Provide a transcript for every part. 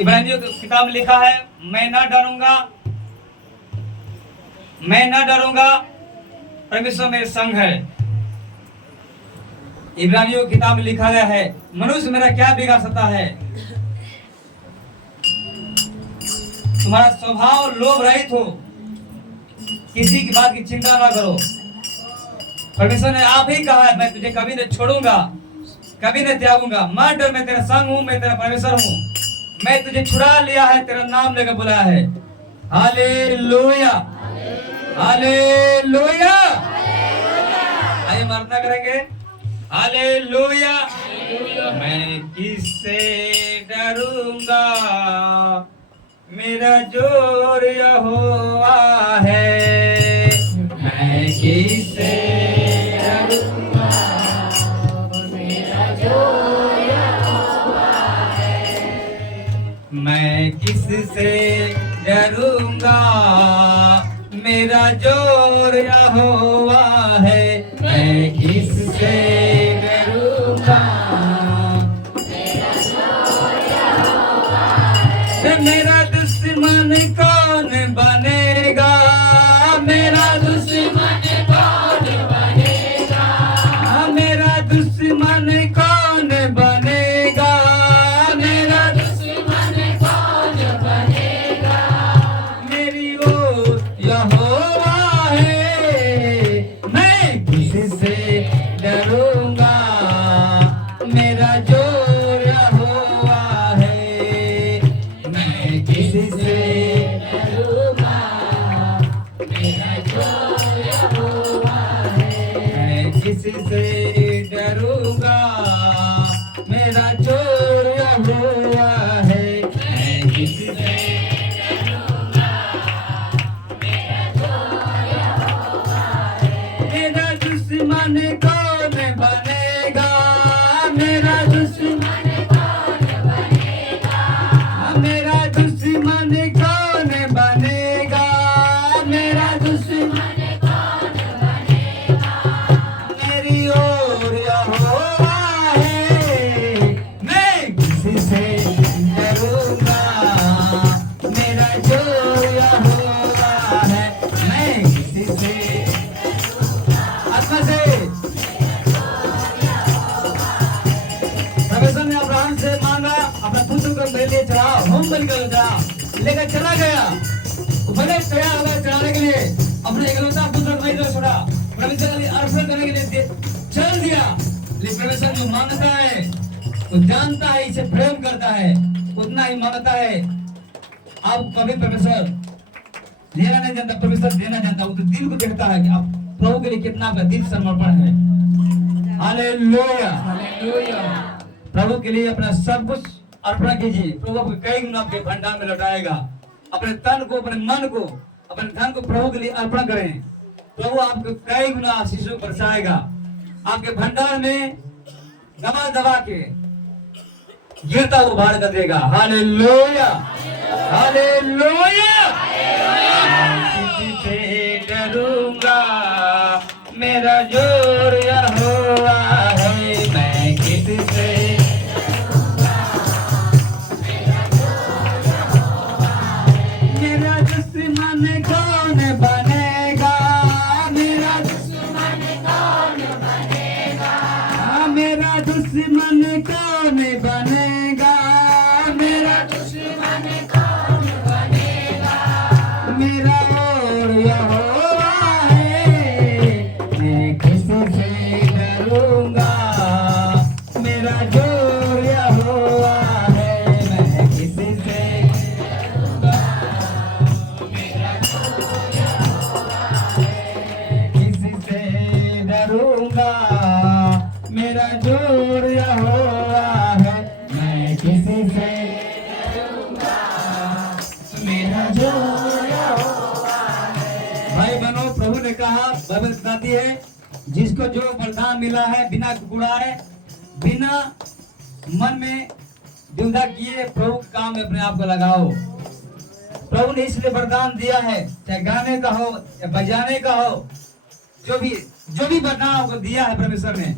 इब्रानियों की किताब में लिखा है, मैं ना डरूंगा, मैं ना डरूंगा, परमेश्वर मेरे संग है। इब्रानियों की किताब में लिखा गया है, मनुष्य मेरा क्या बिगाड़ सकता है। तुम्हारा स्वभाव लोभ रहित हो, किसी की बात की चिंता ना करो। परमेश्वर ने आप ही कहा है, मैं तुझे कभी नहीं छोड़ूंगा, कभी नहीं त्यागूंगा। मत डर, मैं तेरा संग हूं, मैं तेरा परमेश्वर हूं। मैं तुझे छुड़ा लिया है, तेरा नाम लेकर बुलाया है। Hallelujah, hallelujah. आइए प्रार्थना करेंगे। हालेलुया। मैं किससे डरूंगा, मेरा जोर यहोवा है। मैं किससे डरूंगा, मेरा जोर यहोवा है। मैं किससे डरूंगा, मेरा जोर यहोवा है। मैं किससे डरूंगा, मेरा जोर यहोवा है। मेरा दुश्मन कौन बनेगा, मेरा दुश्मन कौन बनेगा, मेरा दुश्मन कौन बनेगा, मेरा दुश्मन कौन बनेगा। मेरी ओर यहोवा है, मैं किससे डरूंगा, मेरा जोर यहोवा है। मैं किससे डरूंगा, मेरा जोर यहोवा है। मैं किससे डरूंगा, मेरा जोर यहोवा है। मैं किससे डरूंगा, मेरा जोर यहोवा है। मेरा दुश्मन कौन बनेगा, मेरा दुश्मन कौन बनेगा, मेरा दुश्मन कौन बनेगा, मेरा दुश्मन कौन बनेगा। मेरी ओर यहोवा है, मैं किससे डरूंगा, मेरा जोर यहोवा है। मैं किससे आत्मा से परमेश्वर ने अब्राहम से मांगा, अपना पुत्र को मेरे लिए चढ़ाओ, होम बलि कर चढ़ाओ। लेकर चला गया, वो बड़े तैयार हो गए चढ़ाने के लिए। अपने इकलौता पुत्र को मेरे लिए छोड़ा, परमेश्वर के लिए अर्पण करने के लिए चल दिया। लेकिन परमेश्वर जो मांगता है, वो जानता है इसे प्रेम करता है, उतना ही मांगता है। आप कभी परमेश्वर लेना नहीं जानता, परमेश्वर देना जानता। वो तो दिल को देखता है कि आप प्रभु के लिए कितना आपका दिल समर्पण है। Hallelujah, hallelujah. प्रभु के लिए अपना सब कुछ अर्पण कीजिए, प्रभु आपको कई गुना आपके भंडार में लौटाएगा। अपने तन को, अपने मन को, अपने धन को प्रभु के लिए अर्पण करें, प्रभु आपको कई गुना आशीषों को बरसाएगा। आपके भंडार में दबा दबा के गिरता हुआ बाढ़ कर देगा। Hallelujah, hallelujah. किससे डरूंगा, मेरा जोर यहोवा है। मैं किससे डरूंगा, मेरा जोर यहोवा है। मेरा दुश्मन कौन बनेगा, मेरा दुश्मन कौन बनेगा, मेरा दुश्मन कौन बनेगा, मेरा दुश्मन कौन बनेगा। मेरा और यहोवा है, मैं किससे डरूंगा, मेरा जोर यहोवा है। मैं किससे डरूंगा, मेरा जोर यहोवा है। किससे डरूंगा, मेरा जोर यहोवा है। मैं किससे डरूंगा, मेरा जोर यहोवा है। भाई बहनों, प्रभु ने कहा, बाइबल बताती है, जिसको जो वरदान मिला है, बिना कुड़ाए, बिना मन में दुविधा किए प्रभु के काम में अपने आप को लगाओ। प्रभु ने इसलिए वरदान दिया है, चाहे गाने का हो या बजाने का हो, जो भी वरदान आपको दिया है परमेश्वर ने,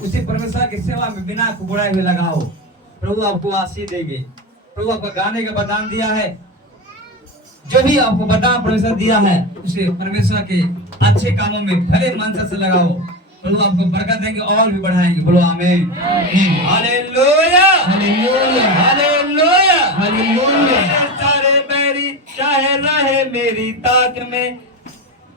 उसी परमेश्वर की सेवा में बिना कुड़ाए हुए लगाओ। प्रभु आपको आशीष देंगे, प्रभु आपको गाने का वरदान दिया है, जो भी आपको वरदान परमेश्वर दिया है उसे परमेश्वर के अच्छे कामों में भले मन से लगाओ, प्रभु आपको बरकत देंगे और भी बढ़ाएंगे। बोलो आमीन, हालेलुया, हालेलुया, हालेलुया, हालेलुया। सारे बैरी चाहे रहे मेरी ताक में,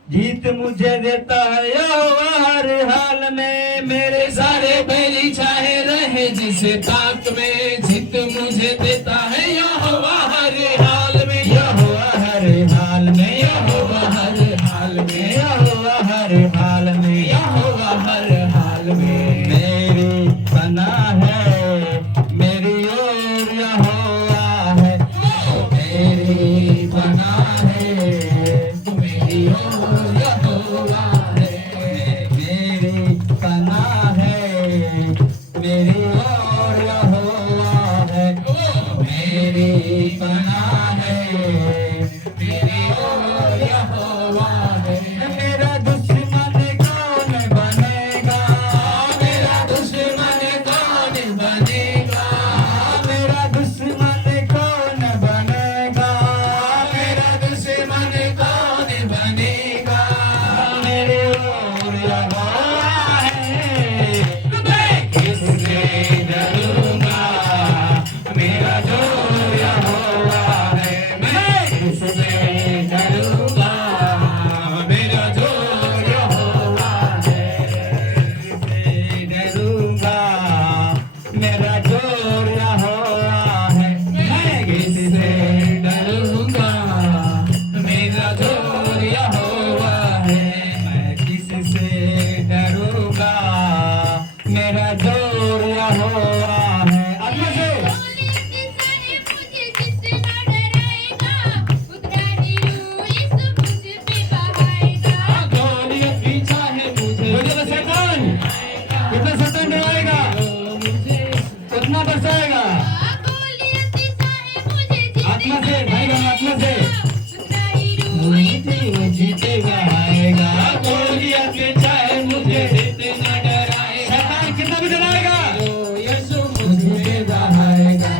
जीत मुझे देता है यहोवा हर हाल में। मेरे सारे बैरी चाहे रहे जिसे ताक में, जीत मुझे देता है यहोवा हर हाल में, यहोवा हर हाल में, यहोवा हर हाल में, यहोवा हर हाल में, यहोवा हर हाल में। मेरी पनाह है, मेरी ओर यहोवा है, मेरी पनाह है, मेरी ओर यहोवा है, मेरी पनाह है, मेरी ओर यहोवा है, मेरी पनाह है, मेरी ओर यहोवा है। मेरा दुश्मन कौन बनेगा, मेरा दुश्मन कौन बनेगा, मेरा दुश्मन कौन बनेगा, मेरा दुश्मन कौन बनेगा। मेरे ओर यहोवा है, मैं किससे डरूंगा, मेरा जोर यहोवा है, मैं किससे डरूंगा, मेरा जोर यहोवा है, किससे डरूंगा, मेरा जोर यहोवा है, मैं किससे डरूंगा, मेरा जोर यहोवा है, मैं किससे डरूंगा, मेरा जोर यहोवा है। आगे से गोलियत भी चाहे मुझे, मुझे शैतान कितना शैतान डराएगा, उतना बरसाएगा। आत्मा से भाई बहन, आत्मा से मुझे जीतेगा आएगा, गोलियत भी चाहे मुझे जितना डराएगा, शैतान कितना भी डराएगा, यीशु मुझे दहाएगा।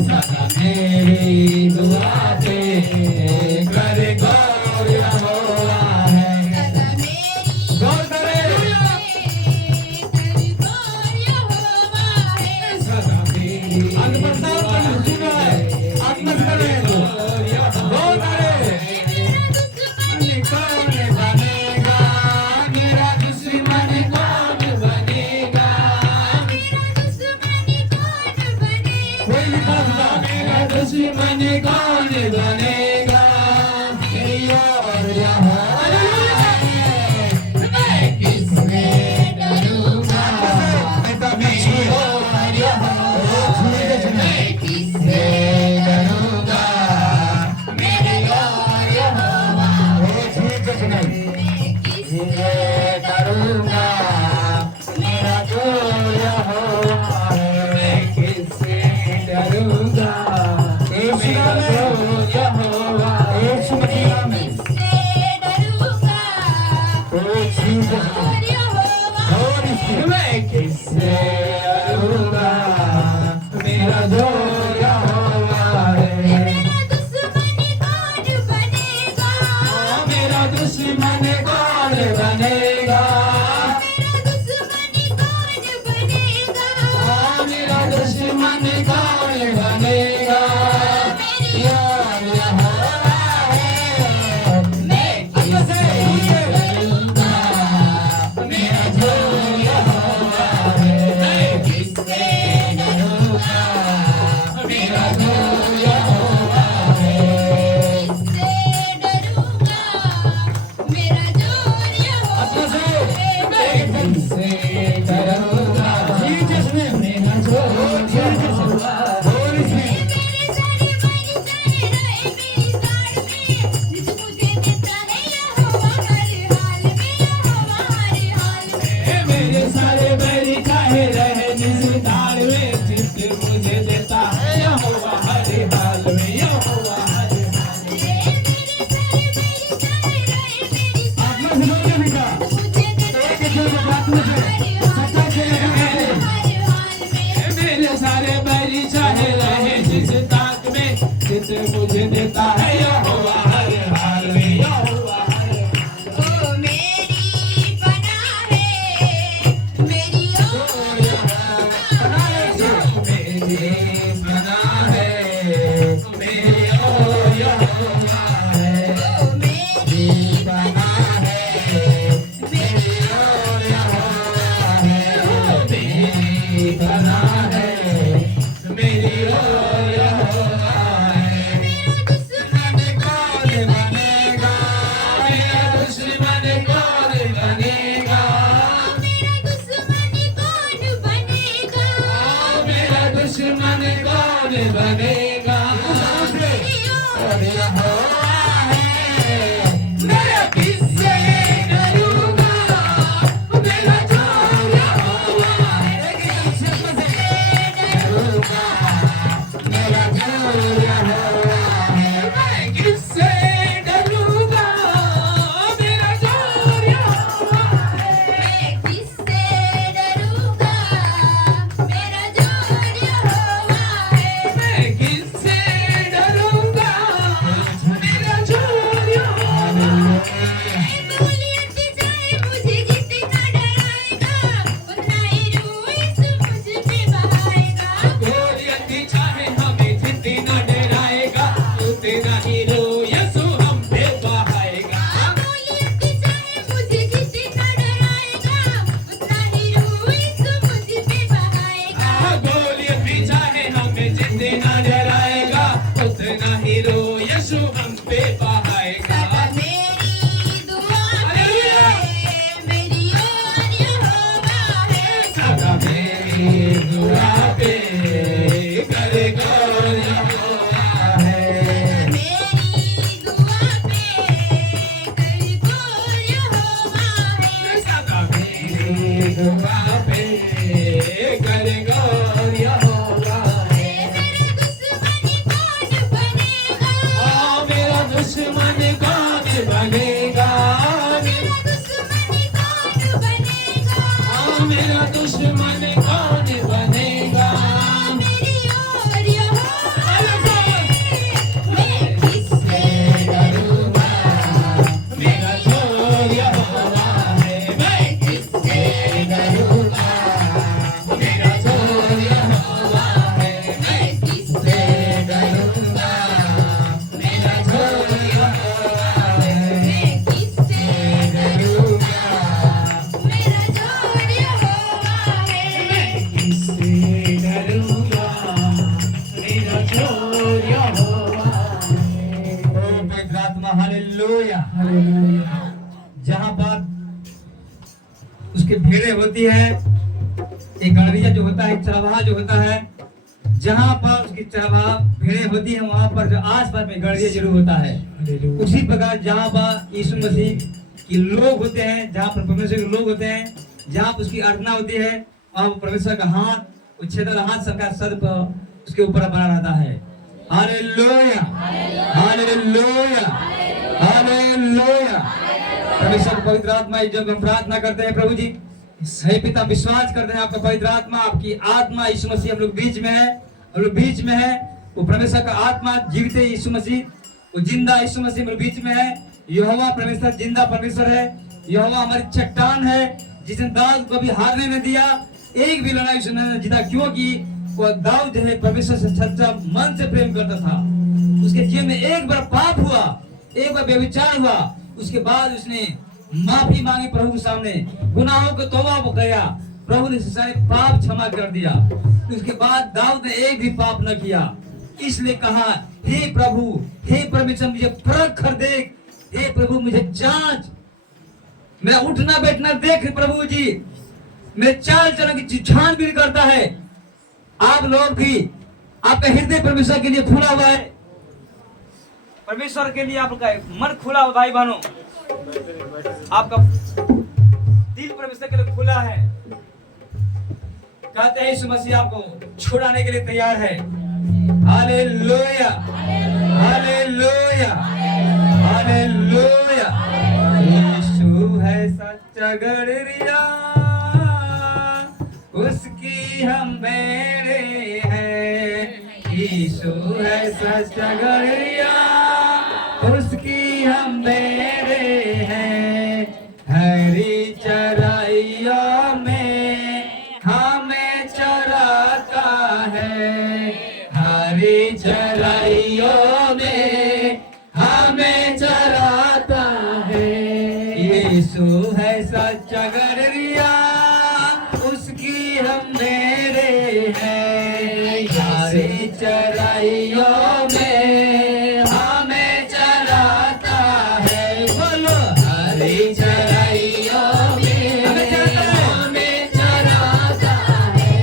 सदा मेरी दुआ पे करे गौर यहोवा है, गौर करे, सदा मेरी अनपढ़ता है, आत्मा से करे, गौर करे। कौन बनेगा, मेरा दुश्मन कौन बनेगा, कोई नहीं कहता मेरा दुश्मन कौन बनेगा, मेरी ओर यहोवा है, मैं किससे डरूंगा, मैं तो मेरी ओर यहोवा है, मैं किससे डरूंगा, मेरी ओर यहोवा है, मैं किससे डरूंगा, मेरा जोर यहोवा है, मैं किससे डरूंगा, मेरा जोर यहोवा है, यीशु मसीह में और इसलिए मैं किससे डरूंगा, मेरा जोर यहोवा है। मेरा दुश्मन कौन बनेगा, मेरा दुश्मन कौन बनेगा, यार यहोवा है, मैं किससे डरूंगा, मेरा जोर यहोवा है, प्रार्थना से सच्चा से मेरे सारे बैरी चाहे रहे जिस ताक में, जिसे मुझे देता है यहोवा हर हाल में। यहोवा ओ मेरी पनाह है, मेरी दुश्मन कौन बनेगा? मेरा किससे डरूंगा? मेरा जोर यहोवा है। मेरा जोर यहोवा है। मैं किससे डरूंगा? मेरा जोर यहोवा है। मैं किससे डरूंगा? मेरा जोर यहोवा है। मैं किससे डरूंगा? मेरा जोर यहोवा है। गॉलियत चाहे मुझे जितना डराएगा, उतना ही रूह यीशु मुझ पे बहाएगा। गोलियत चाहे हमें जितना डराएगा, उतना ही रोह यीशु हम पे बहाएगा। गॉलियत चाहे मुझे जितना डराएगा, उतना ही रूह यीशु मुझ पे बहाएगा। गोलियत चाहे हमें जितना डराएगा, उतना ही रोह यीशु हम पे बहाएगा। सदा मेरी दुआ पे, मेरी ओर यहोवा है। सदा मेरी दुआ पे करेगा यहोवा है। मेरी दुआ पे करेगा यहोवा है। सदा मेरी दुआ पे करेगा यहोवा है। मेरा दुश्मन कौन बनेगा? मेरा दुश्मन कौन बनेगा? मेरा दुश्मन कौन मेरा दुश्मन बनेगा? कौन बनेगा? मेरी ओर यहोवा है। मैं किससे डरूंगा? मेरा जोर यहोवा है। मैं किससे डरूंगा? मेरा जोर यहोवा है। मैं किससे डरूंगा? मेरा जोर यहोवा है। मैं किससे डरूंगा? मेरा जोर यहोवा है। किससे डरूंगा? मेरा जोर यहोवा है। ओ पवित्र आत्मा हालेलुया। जहाँ पर उसकी भीड़ें होती है, एक गणरिया जो होता है, चरवाहा जो होता है, जहाँ पर उसकी चरवाहा भीड़ें होती है, वहाँ पर जो आस-पास में गणरिया जरूर होता है। उसी प्रकार जहाँ पर यीशु मसीह के लोग होते हैं, जहाँ पर परमेश्वर के लोग होते हैं, जहाँ पर उसकी आराधना होती है, वहाँ पर परमेश्वर का हाथ, उच्छेदन हाथ सबका सर पर उसके ऊपर बना रहता है। Hallelujah, hallelujah, hallelujah. परमेश्वर पवित्र आत्मा, जब हम प्रार्थना करते हैं प्रभु जी, हे पिता, विश्वास करते हैं आपका पवित्र आत्मा, आपकी आत्मा यीशु मसीह हम लोग बीच में है, हम लोग बीच में है। वो परमेश्वर का आत्मा जीवित है यीशु मसीह, वो जिंदा यीशु मसीह हम लोग बीच में है। यहोवा परमेश्वर जिंदा परमेश्वर है। यहोवा हमारी चट्टान है, जिसने दाऊद को भी हारने न दिया, एक भी लड़ाई उसने न जीता, क्योंकि वो दाऊद जो है परमेश्वर से सच्चा मन से प्रेम करता था। उसके जीवन में एक बार पाप हुआ, एक बार व्यभिचार हुआ, उसके बाद उसने माफी मांगी प्रभु के सामने, गुनाहों को तौबा किया, प्रभु ने सारे पाप क्षमा कर दिया। उसके बाद दाऊद ने एक भी पाप न किया। इसलिए कहा, हे प्रभु, हे परमेश्वर, मुझे परख कर देख, हे प्रभु मुझे जांच, मेरा उठना बैठना देख प्रभु जी, मेरे चाल चलन की छानबीन करता है। आप लोग भी, आपका हृदय परमेश्वर के लिए खुला हुआ है, परमेश्वर के लिए आपका मन खुला हुआ, भाई बहनों, आपका दिल परमेश्वर के लिए खुला है। कहते हैं यीशु मसीह आपको छुड़ाने के लिए तैयार है। Hallelujah, hallelujah, hallelujah. यीशु है सच्चा सच्चा गड़रिया उसकी हम बेड़े हैं। यीशु है सच्चा गड़रिया उसकी हम बेड़े हैं। हरी चराइयों में हमें चराता है। हरी चराइयों में हमें चराता है। यीशु है सच्चा गड़रिया उसकी हम मेरे हैं। हरी चराइयों में हमें चराता है। बोलो हरी चराइयों में हमें चराता है।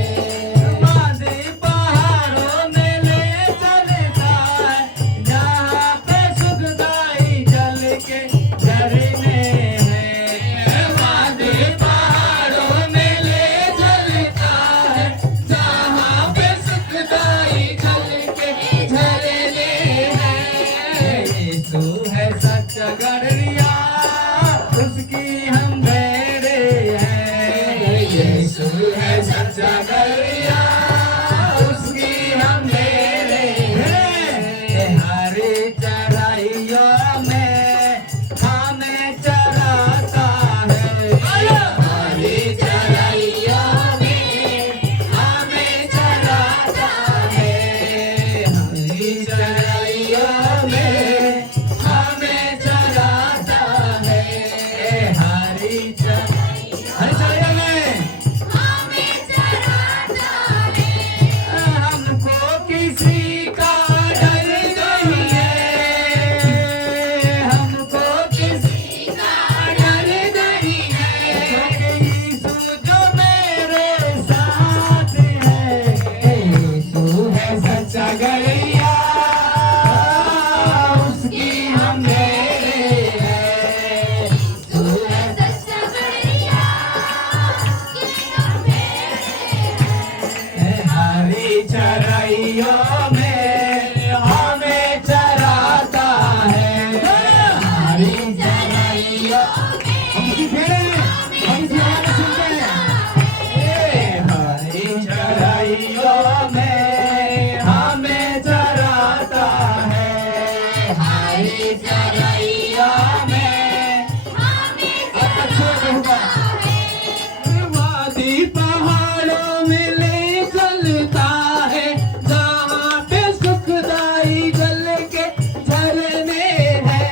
मादी पहाड़ों में ले चलता है जहाँ पे सुखदाई जल के झरने हैं। मादी पहाड़ों में ले चलता है जहाँ पे सुखदाई जल के झरने हैं। यीशु है सच्चा गड़रिया उसकी हम बेड़े हैं। यीशु है सच्चा गड़रिया उसकी हम बेड़े हैं। हरी चराइयों में हमें चराता है। हरी चराइयों में हमें चराता है। हरी चराइयों में हमें चराता है। हरी चराइयों में हमें चराता है। हमको किसी का डर नहीं है। हमको किसी का डर नहीं है। क्योंकि यीशु जो मेरे साथ है। यीशु है सच्चा गड़रिया उसकी हम मेरे हैं। यीशु है सच्चा गड़रिया उसकी हम मेरे हैं। हरी चराइयों में हमें चराता है। हरी चराइयों हम उसकी भेड़े हैं। हम उसकी आवाज़ सुनते हैं। हरी चराइयों में हमें चराता है। हरी चराइयों में अच्छे होगा। वादी पहाड़ों में ले चलता है जहाँ पे सुखदाई जल के झरने हैं।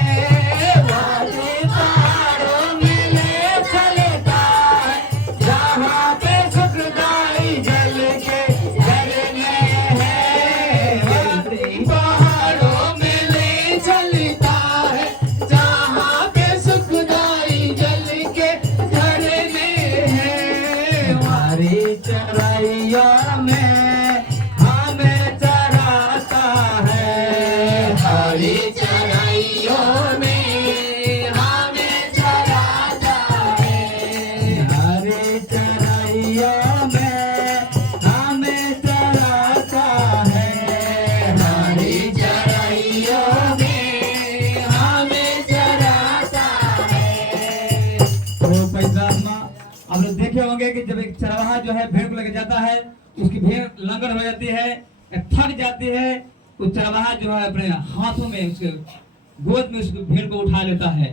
वादी पहाड़ों में ले चलता है जहाँ पे सुखदाई जल के झरने हैं। वादी पहाड़ों में ले चलता है जहाँ पे सुखदाई जल के झरने हैं। हरी चराइयों में हमें चराता है। हरी चराइयों में हमें चराता है। हरी चराइयों में हमें चराता है। हरी चराइयों में हमें चराता है। तो पैजामा आप लोग देखे होंगे कि जब एक चरवाहा जो है भेड़ को लेके जाता है उसकी भेड़ लंगड़ हो जाती है या थक जाती है तो चरवाहा जो है अपने हाथों में उसके गोद में उस भेड़ को उठा लेता है।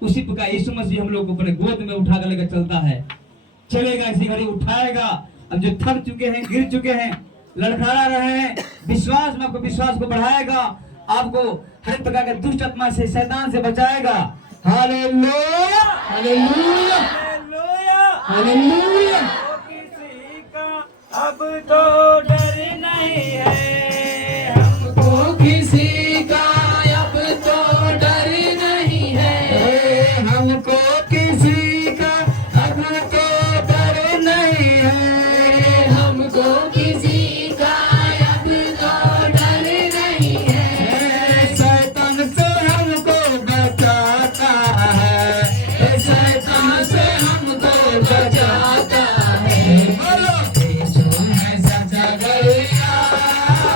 उसी प्रकार यीशु मसीह हम लोग को अपने गोद में उठा कर लेकर चलता है। चलेगा इसी घड़ी उठाएगा। अब जो थक चुके हैं गिर चुके हैं लड़खड़ा रहे हैं विश्वास में आपको विश्वास को बढ़ाएगा। आपको हर प्रकार के दुष्ट आत्मा से शैतान से बचाएगा। Hallelujah hallelujah hallelujah. किसी का अब तो डर नहीं है। हमको किसी का अब तो डर नहीं है। हमको किसी का अब तो डर नहीं है। हमको किसी का अब तो डर नहीं है। शैतान से हमको बचाता है। शैतान से हमको बचाता है। बोलो यीशु है सच्चा गड़रिया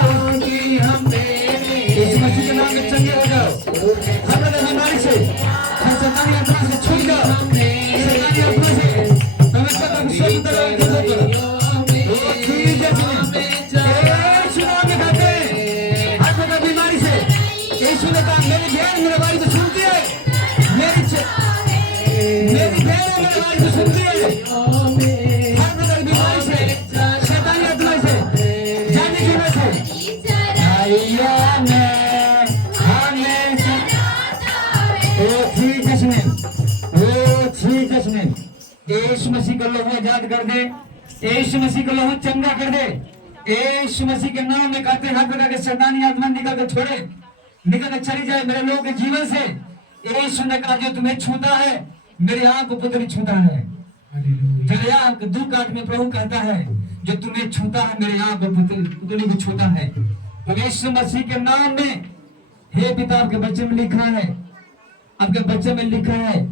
उसकी हम मेरे। यीशु मसीह के नाम में चंगे हो जाओ। हर बीमारी से हर शैतानी आत्मा से छूट जाओ। शैतानी लिए हर प्रकार की बीमारी से, शैतानी आत्मा से, जाने की वजह से आइया में हमें जीसस ने यीशु मसीह का लहू आजाद कर दे, यीशु मसीह का लहू चंगा कर दे, यीशु मसीह के नाम में कहते हर प्रकार के शैतानी आत्मा निकल कर छोड़े, निकल कर चली जाए मेरे लोगों के जीवन से। यीशु ने कहा जो तुम्हें छूता है मेरी आंख को पुत्र छूता है। जलिया दुख काट में प्रभु कहता है जो तुम्हें छूता है मेरे आंख को पुत्र को छूता है। तो यीशु मसीह के नाम में हे पिता आपके बच्चे में लिखा है, आपके बच्चे में लिखा है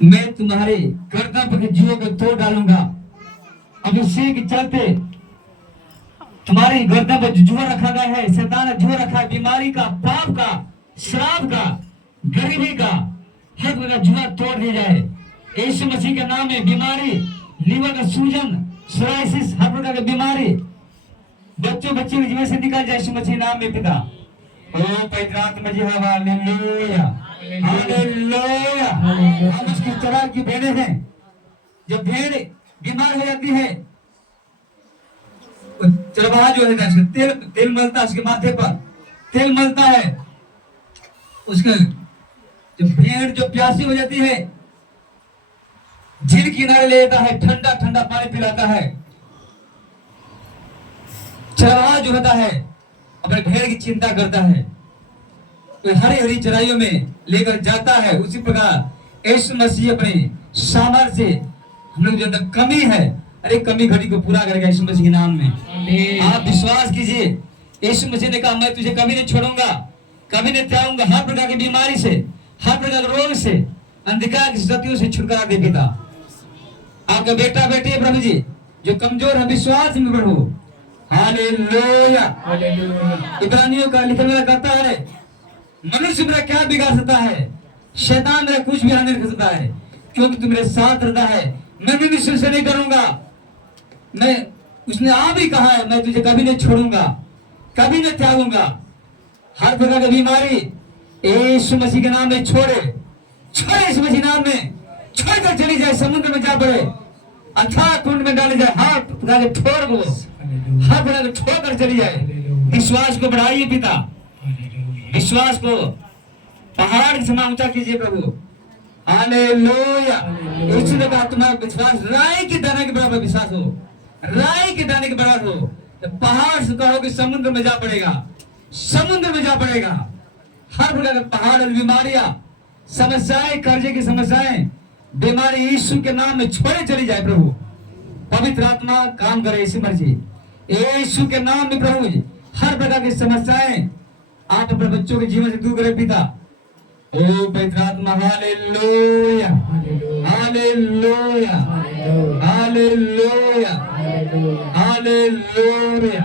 मैं तुम्हारे गर्दन पर जीवों को तोड़ डालूंगा। अब उसी के चलते तुम्हारी गर्दन पर जुआ रखा गया है, शैतान ने जुआ रखा है, बीमारी का, पाप का, श्राप का, गरीबी का, हर प्रकार जुआ तोड़ दिया जाए यीशु मसीह के नाम में। बीमारी, लीवर का सूजन, सोराइसिस, हर प्रकार की बीमारी बच्चों बच्चे के जीवन से निकल जाए यीशु मसीह नाम में पिता। ओ पवित्र आत्मा जी हालेलुया हालेलुया। हम उसकी तरह की भेड़ें हैं। जब भेड़ बीमार हो जाती है चरवाहा जो है तेल मलता है उसके माथे पर, तेल मलता है उसके। जब भेड़ जो प्यासी हो जाती है झील किनारे ले जाता है, ठंडा ठंडा पानी पिलाता है। चरवाहा जो होता है अपने भेड़ की चिंता करता है, तो हरी हरी चराइयों में लेकर जाता है। उसी प्रकार यीशु मसीह अपने सामर्थ्य से हम लोग जो अंदर कमी है, अरे कमी घड़ी को पूरा करेगा यीशु मसीह के नाम में। आप विश्वास कीजिए, यीशु मसीह ने कहा मैं तुझे कभी नहीं छोड़ूंगा, कभी नहीं त्यागूंगा। हर प्रकार की बीमारी से, हर प्रकार के रोग से, अंधकार की शक्तियों से छुटकारा दे पिता। आपका बेटा बेटी है प्रभु जी जो कमजोर है, विश्वास में प्रभु हालेलुया। इब्रानियों का लिखने वाला कहता है मनुष्य मेरा क्या बिगाड़ सकता है, शैतान मेरा कुछ भी हानि नहीं कर सकता है, क्योंकि तू मेरे साथ रहता है। मैं भी निश्चय से नहीं करूंगा, मैं उसने आप ही कहा है मैं तुझे कभी नहीं छोड़ूंगा, कभी नहीं त्यागूंगा। हर प्रकार की बीमारी यीशु मसीह के नाम में छोड़े, छोड़े यीशु मसीह नाम में, छोड़कर चली जाए, समुद्र में जा पड़े, अथाह कुंड में डाले जाए, हर प्रकार के ठोर को, हर प्रकार के ठोर कर चली जाए। विश्वास को बढ़ाइए पिता, विश्वास को पहाड़ के समान ऊंचा कीजिए प्रभु हालेलुया। यीशु ने कहा तुम्हारा विश्वास राई के दाने के बराबर विश्वास हो, राई के दाने के बराबर हो, तो पहाड़ से कहो कि समुद्र में जा पड़ेगा, समुद्र में जा पड़ेगा। हर प्रकार के पहाड़ और बीमारियां, समस्याएं, कर्जे की समस्याएं, बीमारी यीशु के नाम में छोड़े चली जाए प्रभु। पवित्र आत्मा काम करे इसी मर्जी यीशु के नाम में प्रभु। हर प्रकार की समस्याएं आप अपने बच्चों के जीवन से दूर करें पिता। ओ पवित्र आत्मा hallelujah hallelujah hallelujah hallelujah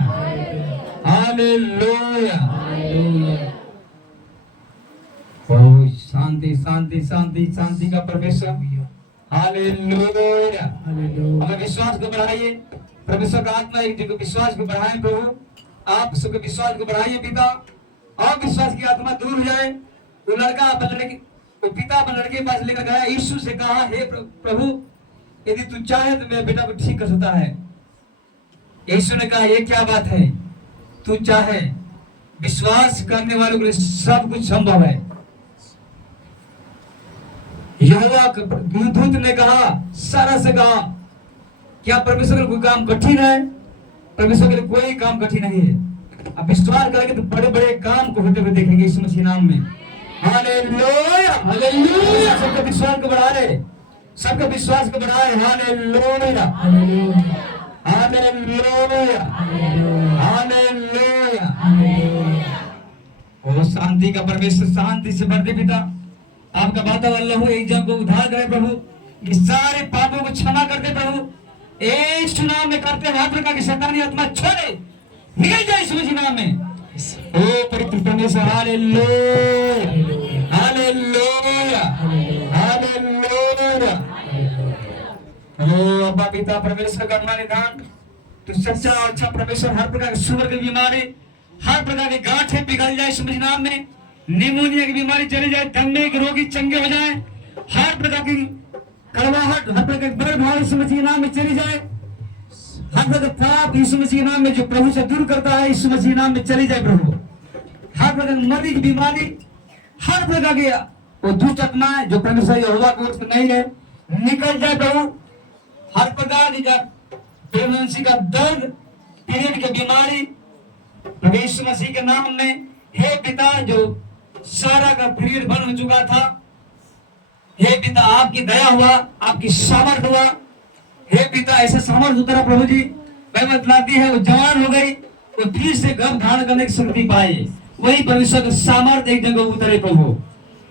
hallelujah. ओ शांति शांति शांति शांति का परमेश्वर हालेलुया। अपने विश्वास को बढ़ाइए, परमेश्वर का आत्मा एक जगह विश्वास को बढ़ाएं प्रभु। आप सबके विश्वास को बढ़ाइए पिता, और विश्वास की आत्मा दूर हो जाए। वो लड़का वो पिता अपने लड़के के पास लेकर गया, यीशु से कहा हे प्रभु यदि तू चाहे तो मेरे बेटा को ठीक कर सकता है। यीशु ने कहा ये क्या बात है, तू चाहे, विश्वास करने वालों के लिए सब कुछ संभव है। यहोवा दूत ने कहा, सारा से कहा क्या परमेश्वर के लिए कोई काम कठिन है? परमेश्वर के लिए कोई काम कठिन नहीं है। अब विश्वास करेंगे तो बड़े बड़े काम को होते हुए देखेंगे यीशु मसीह नाम में। Hallelujah hallelujah. सबका विश्वास को बढ़ाए, सबका विश्वास को बढ़ाए। Hallelujah hallelujah hallelujah. ओ शांति का परमेश्वर, शांति से बढ़ते पिता, आपका वातावरण लहू एक जन को उद्धार करे प्रभु, ये सारे पापों को क्षमा करते प्रभु। यीशु नाम में करते हर प्रकार की शैतानी आत्मा छोड़े, निकल जाए यीशु मसीह नाम में। ओ पवित्र परमेश्वर हालेलुया हालेलुया हालेलुया। ओ अब्बा पिता परमेश्वर का निधान, तू सच्चा और अच्छा परमेश्वर। हर प्रकार की शुगर की बीमारी, हर प्रकार की गांठें पिघल जाए यीशु मसीह नाम में, निमोनिया की बीमारी चली जाए, दमे के रोगी चंगे हो जाए, हर प्रकार की कड़वाहट, हर प्रकार की बर्भाव यीशु मसीह के नाम में चली जाए। हर प्रकार पाप यीशु मसीह के नाम में जो प्रभु से दूर करता है, यीशु मसीह के नाम में चली जाए प्रभु। हर प्रकार की मरी की बीमारी, हर प्रकार की वो दुष्ट आत्माएं जो परमेश्वर यहोवा की ओर से नहीं है, निकल जाए प्रभु। हर प्रकार की प्रेगनेंसी का दर्द, पीरियड की बीमारी, प्रभु यीशु मसीह के नाम में हे पिता, जो सारा का पीरियड बंद हो चुका था, हे पिता आपकी दया हुआ, आपकी सामर्थ हुआ। हे पिता ऐसे सामर्थ उतरा प्रभु जी, मैं बतलाती है वो जवान हो गई, वो फिर से गर्भ धारण करने की शक्ति पाई। वही परमेश्वर का सामर्थ एक जगह उतरे प्रभु।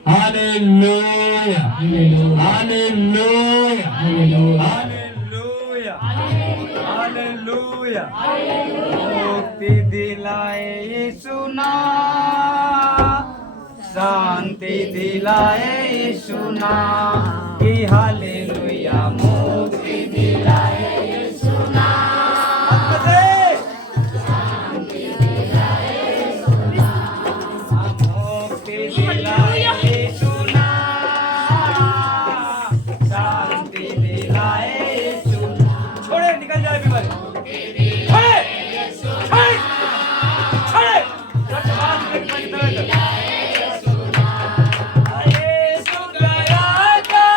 Hallelujah, hallelujah, hallelujah, hallelujah. मुक्ति दिलाए यीशु नाम, शांति दिलाए यीशु नाम, कि हालेलुया मुक्ति दिलाए यीशु नाम, शांति दिलाए यीशु नाम, मुक्ति दिलाए यीशु नाम, शांति दिलाए यीशु नाम। छोड़े, निकल जाए बीमारी, छोड़े, छोड़े, छोड़े, यीशु दया का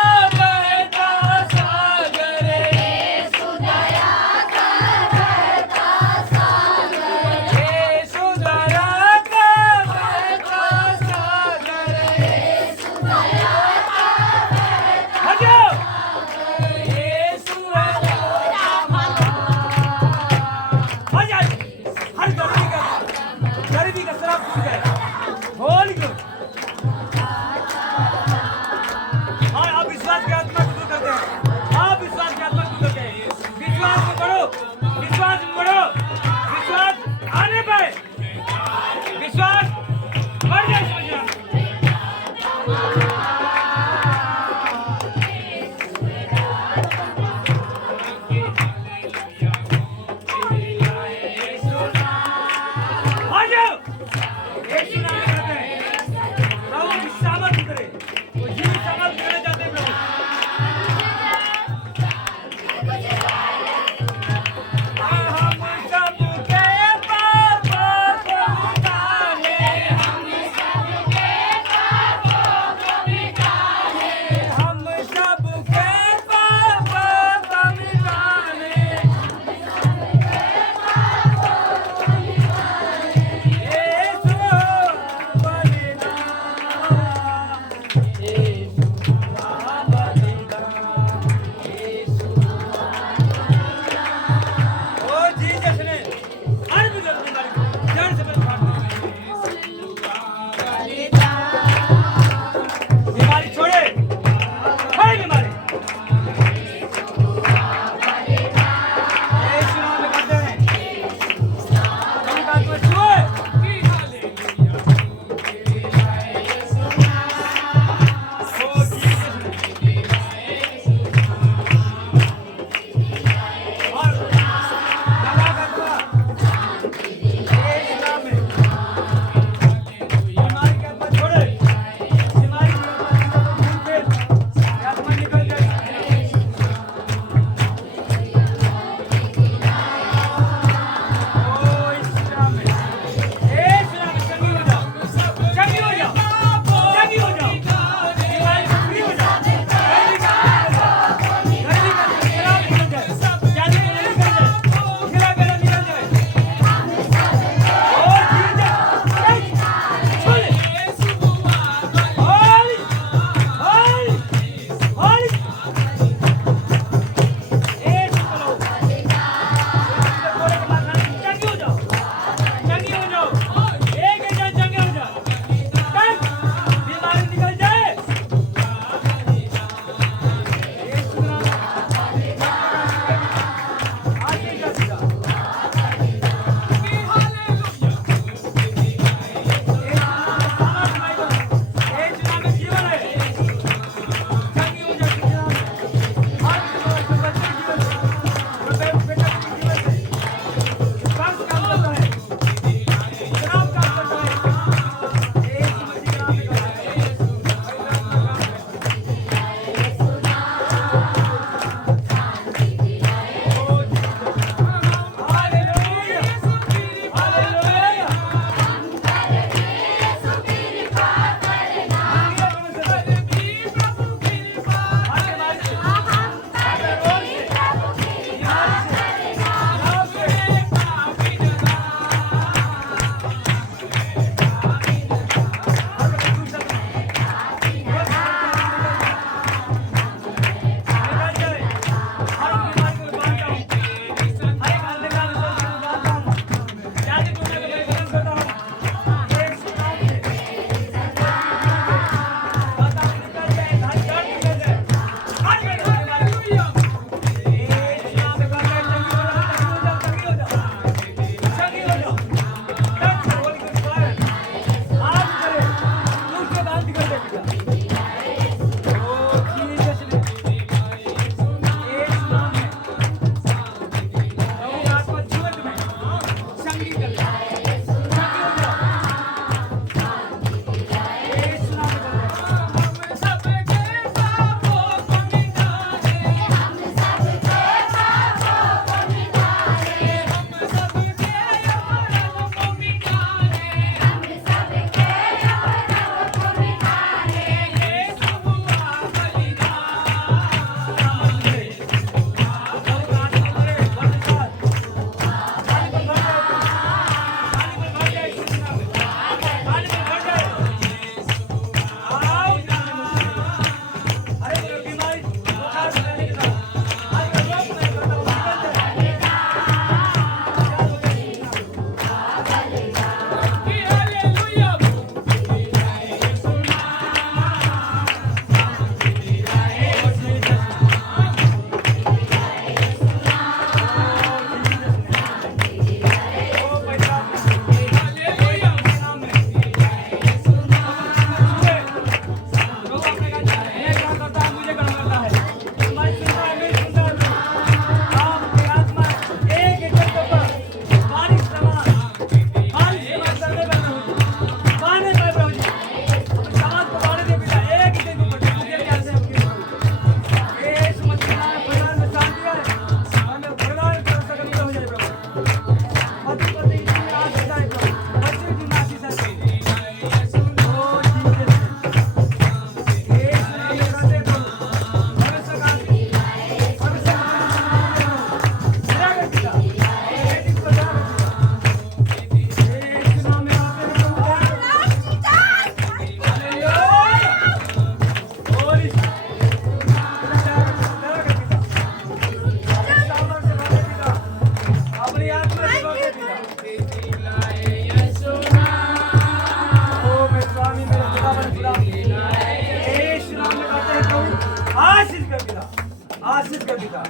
आशीष कर पिता।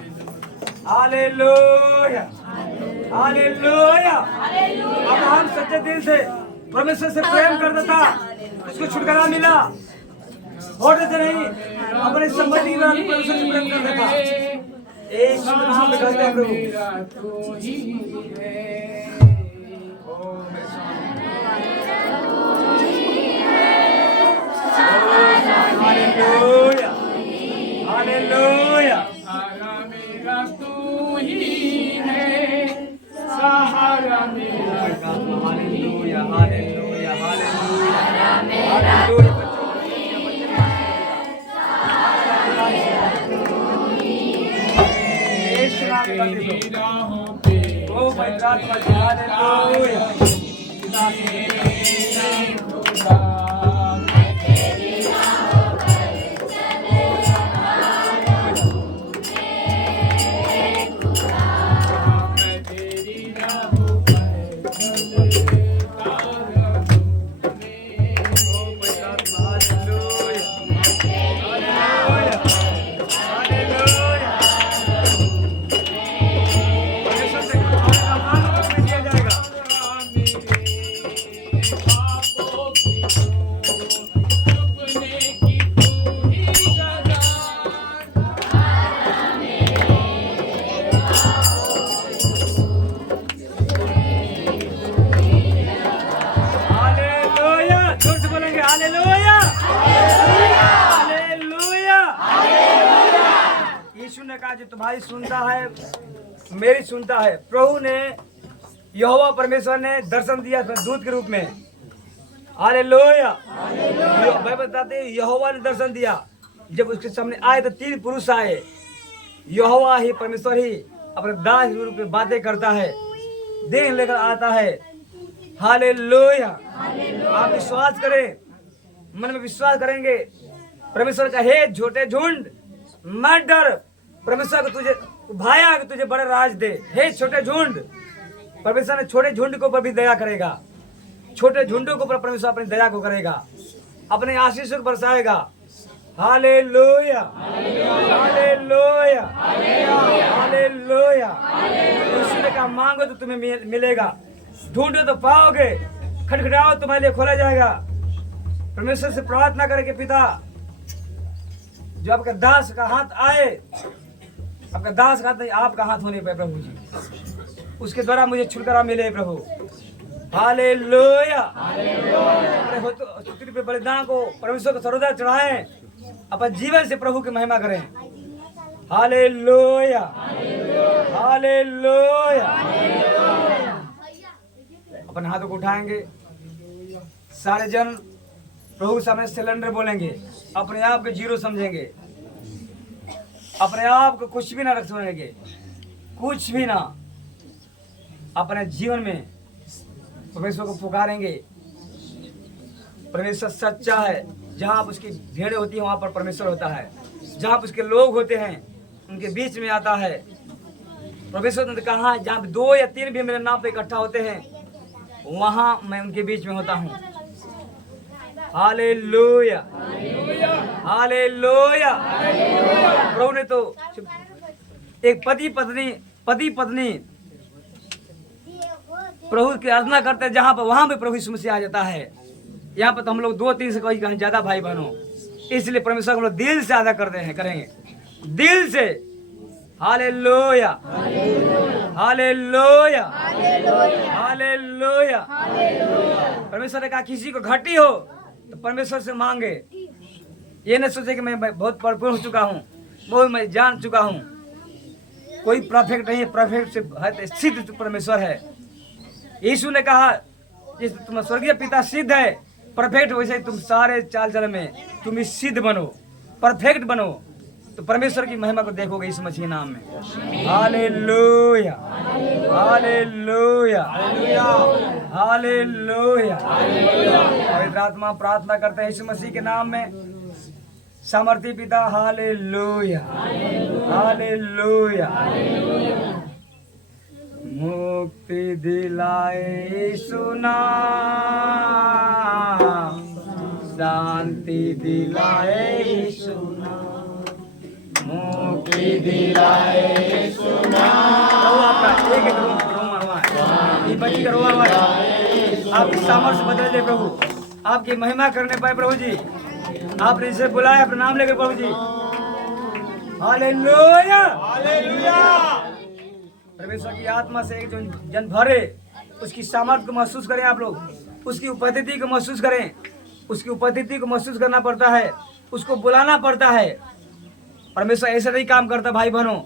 Hallelujah hallelujah. अब्राहम सच्चे दिल से परमेश्वर से प्रेम करता था, उसको छुटकारा मिला। होने से नहीं, अपने संबंधी में परमेश्वर से प्रेम करता था। एक नाम में कहते हैं प्रभु तू ही है। Hallelujah hallelujah. सहारा मेरा तू ही है, सहारा मेरा हालेलुया हालेलुया हालेलुया हालेलुया। तेरी राहों पे ओ भाई रात में हालेलुया। जो तुम्हारी सुनता है मेरी सुनता है। प्रभु ने यहोवा परमेश्वर ने दर्शन दिया दूत के रूप में। हालेलुया। मैं बताते यहोवा ने दर्शन दिया। जब उसके सामने आए तो 3 पुरुष आए। यहोवा ही परमेश्वर ही अपने दास रूप में बातें करता है, देह लेकर आता है। हालेलुया। आप विश्वास करें, मन में विश्वास करेंगे परमेश्वर का हे छोटे झुंड मत डर, परमेश्वर को तुझे भाया कि तुझे बड़े राज दे। हे छोटे झुंड, परमेश्वर ने छोटे झुंड के ऊपर भी दया करेगा। छोटे झुंडों के ऊपर परमेश्वर अपनी दया को करेगा, अपने आशीष को बरसाएगा। Hallelujah hallelujah hallelujah. यीशु ने कहा मांगो तो तुम्हें मिलेगा, ढूंढो तो पाओगे, खटखटाओ तुम्हारे लिए खोला जाएगा। परमेश्वर से प्रार्थना करें कि पिता जो आपका दास का हाथ आए, आपका दास का हाथ नहीं आपका हाथ होने पे प्रभु जी, उसके द्वारा मुझे छुटकारा मिले प्रभु। हालेलुया। स्तुति पे बलिदान को परमेश्वर को सर्वदा चढ़ाएं, अपन जीवन से प्रभु की महिमा करें। Hallelujah hallelujah. अपन हाथों को उठाएंगे, सारे जन प्रभु के सामने सिलेंडर बोलेंगे, अपने आप को जीरो समझेंगे, अपने आप को कुछ भी ना रख सकेंगे, कुछ भी ना। अपने जीवन में परमेश्वर को पुकारेंगे। परमेश्वर सच्चा है, जहाँ आप उसकी भेड़ें होती है वहाँ पर परमेश्वर होता है, जहाँ पर उसके लोग होते हैं उनके बीच में आता है। परमेश्वर ने कहा जहाँ 2 या 3 भी मेरे नाम पे इकट्ठा होते हैं वहाँ मैं उनके बीच में होता हूँ। Hallelujah hallelujah. प्रभु ने तो एक पति पत्नी प्रभु की आराधना करते हैं, जहाँ पर वहाँ पे प्रभु यीशु मसीह आ जाता है। यहाँ पर तो हम लोग 2-3 से कोई कहें ज्यादा भाई बहनों, इसलिए परमेश्वर हम लोग दिल से अदा करते हैं, करेंगे दिल से। Hallelujah hallelujah hallelujah. परमेश्वर ने कहा किसी को घटी हो तो परमेश्वर से मांगे। ये न सोचे कि मैं बहुत परिपूर्ण हो चुका हूँ, बहुत मैं जान चुका हूँ। कोई परफेक्ट नहीं है, परफेक्ट से है सिद्ध परमेश्वर है। यीशु ने कहा जिस तुम स्वर्गीय पिता सिद्ध है परफेक्ट, वैसे ही तुम सारे चाल चलन में तुम सिद्ध बनो, परफेक्ट बनो, तो परमेश्वर की महिमा को देखोगे इस मसीह नाम में। Hallelujah hallelujah hallelujah. पवित्र आत्मा प्रार्थना करते हैं इस मसीह के नाम में, सामर्थी पिता। Hallelujah hallelujah. मुक्ति दिलाए सुना, शांति दिलाए सुना, मुक्ति दिलाए सुना। प्रभु आपका एक रोमा है, ये बच्ची का रोमा है, आपकी सामर्थ्य बदल दे प्रभु, आपकी महिमा करने पाए प्रभु जी। आपने इसे बुलाया अपना नाम लेकर प्रभु जी। Hallelujah hallelujah. परमेश्वर की आत्मा से एक जो जन भरे, उसकी सामर्थ्य को महसूस करें आप लोग, उसकी उपस्थिति को महसूस करें। उसकी उपस्थिति को महसूस करना पड़ता है, उसको बुलाना पड़ता है। परमेश्वर ऐसा नहीं काम करता भाई बहनों।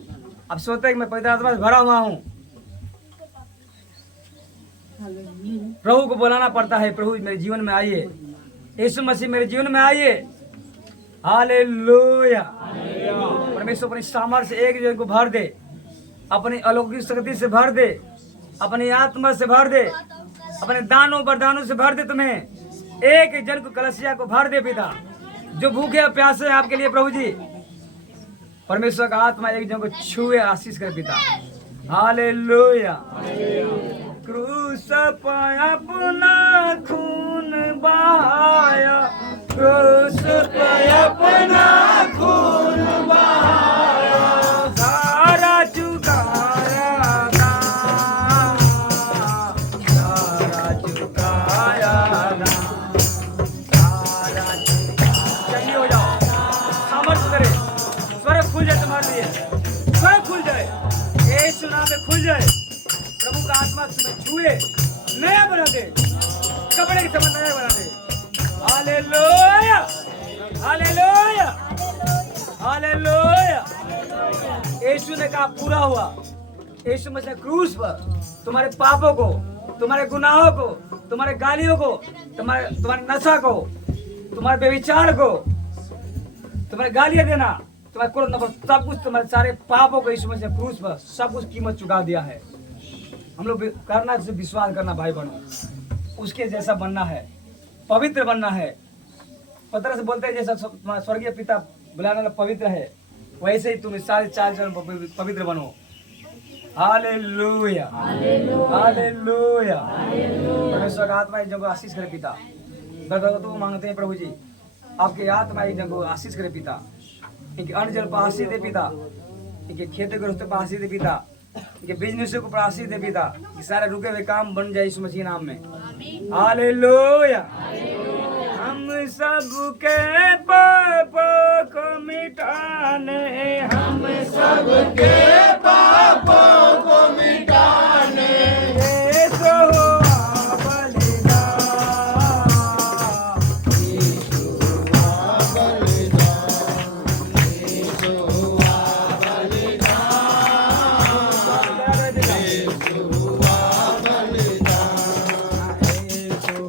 अब सोचते हैं कि मैं पवित्र आत्मा से भरा हुआ हूँ, प्रभु को बुलाना पड़ता है। प्रभु मेरे जीवन में आइए, यीशु मसीह मेरे जीवन में आइए। हालेलुया। परमेश्वर अपनी सामर्थ्य से एक जन को भर दे, अपनी अलौकिक शक्ति से भर दे, अपनी आत्मा से भर दे, अपने दानों वरदानों से भर दे। तुम्हें एक जन को कलसिया को भर दे पिता, जो भूखे और प्यासे हैं आपके लिए प्रभु जी। परमेश्वर का आत्मा एक जन को छुए, आशीष करे पिता। हालेलुया। क्रूस पर अपना खून बहाया, क्रूस पर अपना खून बहाया, सारा चुकाया दाम, सारा चुकाया दाम, सारा चलिए हो जाओ, सामर्थ्य करे, स्वर्ग खुल जाए तुम्हारे लिए, स्वर्ग खुल जाए, यीशु नाम में खुल जाए। प्रभु का आत्मा तुम्हें छुए, नया बना दे, कपड़े की समझ नया बना दे। Hallelujah hallelujah hallelujah. यीशु ने कहा पूरा हुआ। यीशु मसीह क्रूस पर तुम्हारे पापों को, तुम्हारे गुनाहों को, तुम्हारे गालियों को, तुम्हारे नशा को, तुम्हारे व्यभिचार को, तुम्हारे गालियां देना, तुम्हारे क्रोध नफरत, सब कुछ, तुम्हारे सारे पापों को यीशु मसीह क्रूस पर सब कुछ कीमत चुका दिया है। हम लोग करना, विश्वास करना भाई बहनों, उसके जैसा बनना है, पवित्र बनना है। पत्र से बोलते हैं जैसा स्वर्गीय पिता बुलाने वाला पवित्र है, वैसे ही तुम सारे चार जन पवित्र बनो। Hallelujah hallelujah. परमेश्वर का आत्मा एक जन को आशीष करे पिता। तो मांगते हैं प्रभु जी, आपकी आत्मा एक जन को आशीष करे पिता, इनके अन्न जल पर आशीष दे पिता, इनके खेती गृहस्थों पर आशीष दे पिता, इनके बिजनेस को आशीष दे पिता, कि सारे रुके हुए काम बन जाए यीशु मसीह नाम में। हालेलुया। हम सबके पापों को मिटाने, हम सबके पापों को मिटाने, यीशु हुआ बलिदान, यीशु हुआ बलिदान, यीशु हुआ बलिदान, यीशु हुआ बलिदान, यीशु हुआ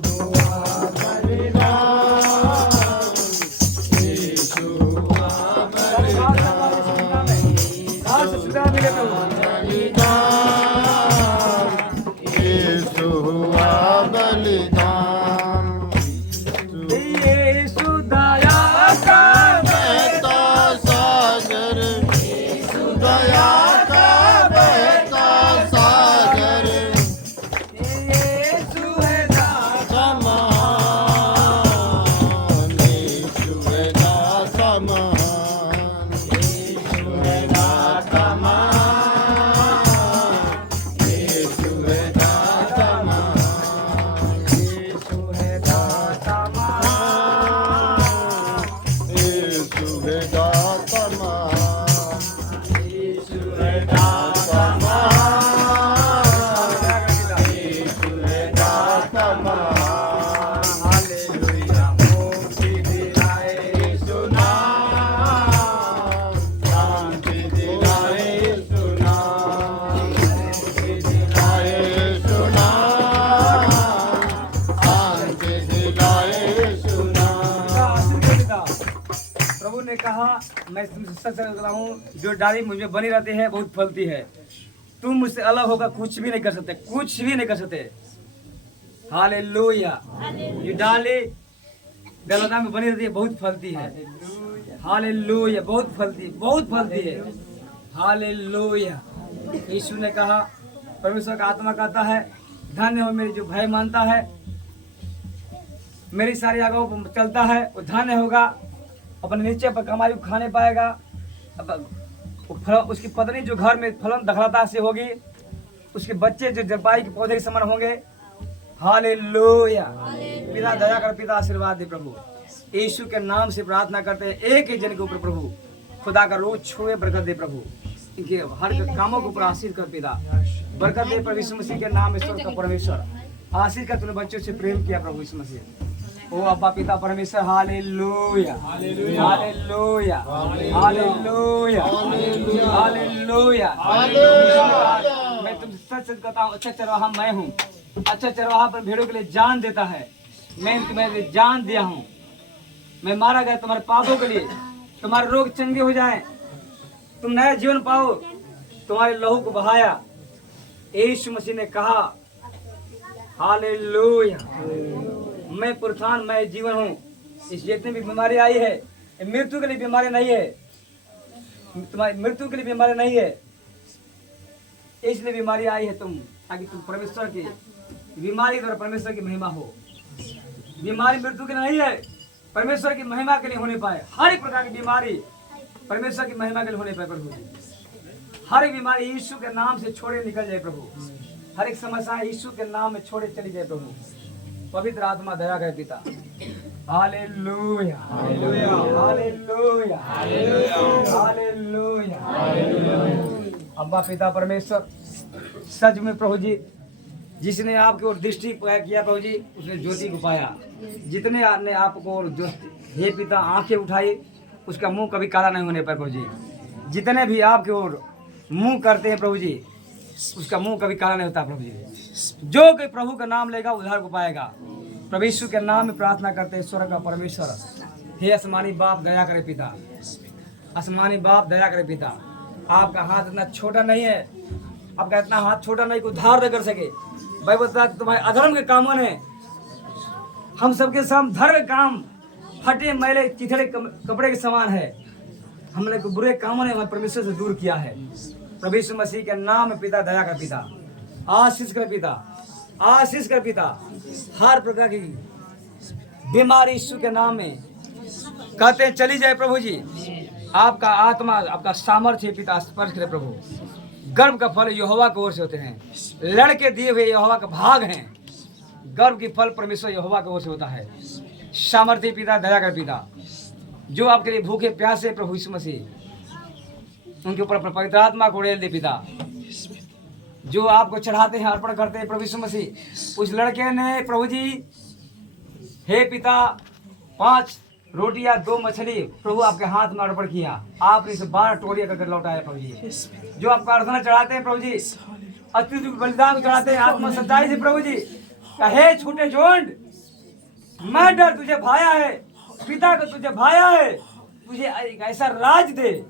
मैं तुमसे सच कहता हूँ, जो डाली मुझ में बनी रहती है बहुत फलती है। तुम मुझसे अलग होकर कुछ भी नहीं कर सकते, कुछ भी नहीं कर सकते। हालेलुया। ये डाली गलता में बनी रहती है, बहुत फलती है। हालेलुया, बहुत फलती है। हालेलुया। यीशु ने कहा, परमेश्वर का आत्मा कहता है, धन्य हो मेरी जो भय मानता है, मेरी सारी आज्ञाओं पर चलता है, वो धन्य होगा, अपने नीचे पर कमाई खाने पाएगा। उसकी पत्नी जो घर में फलन दखलता से होगी, उसके बच्चे जो जलपाई के पौधे के समान होंगे। हालेलुया। पिता दया कर, पिता आशीर्वाद दे प्रभु। यीशु के नाम से प्रार्थना करते हैं, एक ही जन के ऊपर प्रभु खुदा का रोज छुए, बरकत दे प्रभु। इनके हर कामों के ऊपर आशीष कर पिता, बरकत दे प्रभु यीशु मसीह के नाम। ईश्वर का परमेश्वर आशीष का तूने बच्चों से प्रेम किया प्रभु यीशु मसीह। ओ अब्बा पिता परमेश्वर, हालेलुया हालेलुया हालेलुया हालेलुया। मैं तुमसे सच सच कहता हूँ, अच्छा चरवाहा मैं हूँ। अच्छा चरवाहा पर भेड़ों के लिए जान देता है। मैं तुम्हारे लिए जान दिया हूँ। मैं मारा गया तुम्हारे पापों के लिए, तुम्हारे रोग चंगे हो जाएं, तुम नया जीवन पाओ। तुम्हारे लहू को बहाया यीशु मसीह ने कहा। हालेलुया। मैं पुरखान, मैं जीवन हूँ। इस जितनी भी बीमारी आई है, मृत्यु के लिए बीमारी नहीं है। तुम्हारी मृत्यु के लिए बीमारी नहीं है, इसलिए बीमारी आई है ताकि तुम परमेश्वर की बीमारी द्वारा परमेश्वर की महिमा हो। बीमारी मृत्यु के लिए नहीं है, परमेश्वर की महिमा के लिए होने पाए। हर एक प्रकार की बीमारी परमेश्वर की महिमा के लिए होने पाए प्रभु। हर एक बीमारी यीशु के नाम से छोड़े निकल जाए प्रभु। हर एक समस्या यीशु के नाम में छोड़े चली जाए प्रभु। पवित्र आत्मा दया करे पिता। Hallelujah hallelujah hallelujah hallelujah hallelujah. अब्बा पिता परमेश्वर, सच में प्रभु जी, जिसने आपकी ओर दृष्टि किया प्रभु जी, उसने ज्योति को पाया। जितने ने आपको हे पिता आंखें उठाई, उसका मुंह कभी काला नहीं होने पर प्रभु जी। जितने भी आपकी ओर मुंह करते हैं प्रभु जी, उसका मुंह कभी काला नहीं होता प्रभु जी। जो कोई प्रभु का नाम लेगा उद्धार को पाएगा। प्रभु यीशु के नाम में प्रार्थना करते हैं। स्वर्ग का परमेश्वर, हे आसमानी बाप दया करे पिता। आसमानी बाप दया करे पिता। आपका हाथ इतना छोटा नहीं है, आपका इतना हाथ छोटा नहीं कि उद्धार न कर सके। भाई बता, तुम्हारे अधर्म के कामों ने हम सबके सामने धर्म काम फटे मैले चिथड़े कपड़े के समान है। हमने को बुरे कामों ने हमें परमेश्वर से दूर किया है। प्रभु यीशु मसीह के नाम में पिता दया कर पिता, आशीष कर पिता, आशीष कर पिता। हर प्रकार की बीमारी यीशु के नाम में कहते हैं चली जाए प्रभु जी। आपका आत्मा, आपका सामर्थ्य पिता स्पर्श करे प्रभु। गर्भ का फल यहोवा की ओर से होते हैं, लड़के दिए हुए यहोवा का भाग हैं। गर्भ की फल परमेश्वर यहोवा की ओर से होता है। सामर्थ्य पिता दया कर पिता। जो आपके लिए भूखे प्यासे प्रभु यीशु मसीह, उनके ऊपर अपना पवित्र आत्मा को उड़ेल दे पिता। जो आपको चढ़ाते हैं, अर्पण करते हैं प्रभु यीशु मसीह। उस लड़के ने प्रभु जी, हे पिता, 5 रोटियां 2 मछली प्रभु आपके हाथ में अर्पण किया। आपने इसे 12 टोरिया करके लौटाया प्रभु जी। जो आप प्रार्थना चढ़ाते हैं प्रभु जी, अत्युत बलिदान चढ़ाते हैं आत्मा सच्चाई से प्रभु जी, हे छोटे झुंड, मैं डर तुझे भाया है, पिता को तुझे भाया है। तुझे एक ऐसा राज दे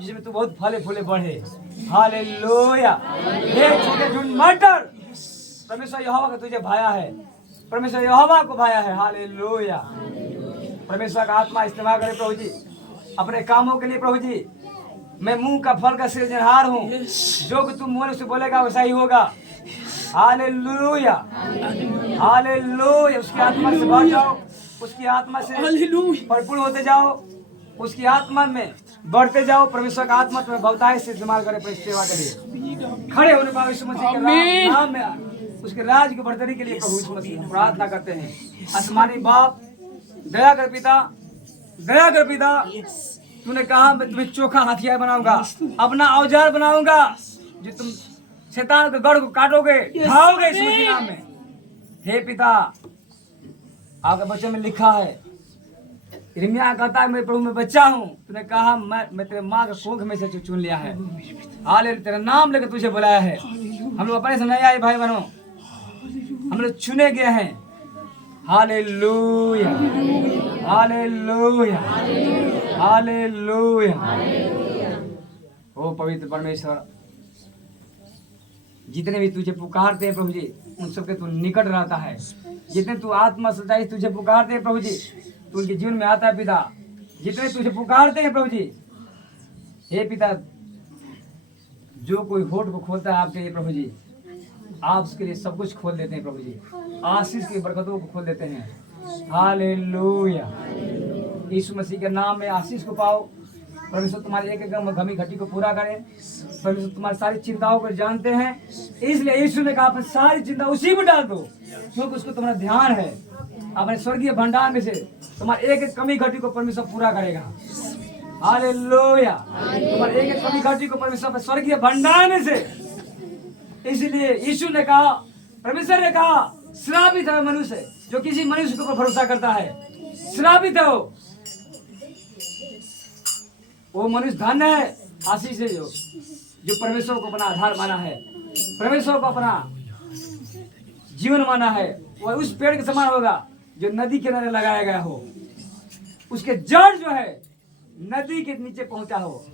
जिसमें तू बहुत फले फूले बढ़े। हालेलुया। हे छोटे झुंड मत डर, परमेश्वर यहोवा को तुझे भाया है, परमेश्वर यहोवा को भाया है। हालेलुया। परमेश्वर का आत्मा इस्तेमाल करे प्रभु जी अपने कामों के लिए प्रभु जी। मैं मुंह का फल का सृजनहार हूँ, जो कि तुम मुंह से बोलेगा वैसा ही होगा। Hallelujah hallelujah. उसकी आत्मा से बढ़ जाओ, उसकी आत्मा से भरपूर होते जाओ, उसकी आत्मा में बढ़ते जाओ। परमेश्वर का आत्मा तुम्हें बहुतायत से इस्तेमाल करे अपनी सेवा के लिए। खड़े होने पाओ यीशु मसीह के नाम में, उसके राज की बढ़तरी के लिए प्रभु यीशु मसीह हम प्रार्थना करते हैं। आसमानी बाप दया कर पिता, दया कर पिता। तूने कहा मैं तुम्हें चोखा हथियार बनाऊंगा, अपना औजार बनाऊंगा, जो तुम शैतान के गढ़ को काटोगे, ढाओगे यीशु मसीह नाम में। हे पिता, आपके बच्चे में लिखा है, यिर्मयाह कहता है मैं प्रभु में बच्चा हूँ। तूने कहा मैं तेरे माँ के कोख में से चुन लिया है। हालेलुया। तेरा नाम लेकर तुझे बुलाया है। हम लोग अपने से नहीं आए भाई बहनों, हम लोग चुने गए हैं। Hallelujah hallelujah hallelujah. ओ पवित्र परमेश्वर, जितने भी तुझे पुकारते हैं प्रभु जी, उन सबके तू निकट रहता है। जितने तू आत्मा सच्चाई तुझे पुकारते हैं प्रभु जी, तू उनके जीवन में आता है पिता। जितने तुझे पुकारते हैं प्रभु जी, हे पिता, जो कोई होठ को खोलता है आपके लिए प्रभु जी, आप उसके लिए सब कुछ खोल देते हैं प्रभु जी। आशीष की बरकतों को खोल देते हैं। हालेलुया। यीशु मसीह के नाम में आशीष को पाओ, परमेश्वर तुम्हारी एक एक गमी घटी को पूरा करे। परमेश्वर तुम्हारी सारी चिंताओं को जानते हैं, इसलिए यीशु ने कहा अपनी सारी चिंता उसी में डाल दो, क्योंकि उसको तुम्हारा ध्यान है। अपने स्वर्गीय भंडार में से तुम्हारी एक एक कमी घटी को परमेश्वर पूरा करेगा। हालेलुया। तुम्हारी एक एक कमी घटी को परमेश्वर अपने स्वर्गीय भंडार में से। इसलिए यीशु ने कहा, परमेश्वर ने कहा, श्रापित है मनुष्य जो किसी मनुष्य के ऊपर भरोसा करता है। श्रापित है वो मनुष्य, धन्य है, आशीष है जो परमेश्वर को अपना आधार माना है, परमेश्वर को अपना जीवन माना है। वह उस पेड़ के समान होगा जो नदी के किनारे लगाया गया हो, उसके जड़ जो है नदी के नीचे पहुंचा हो,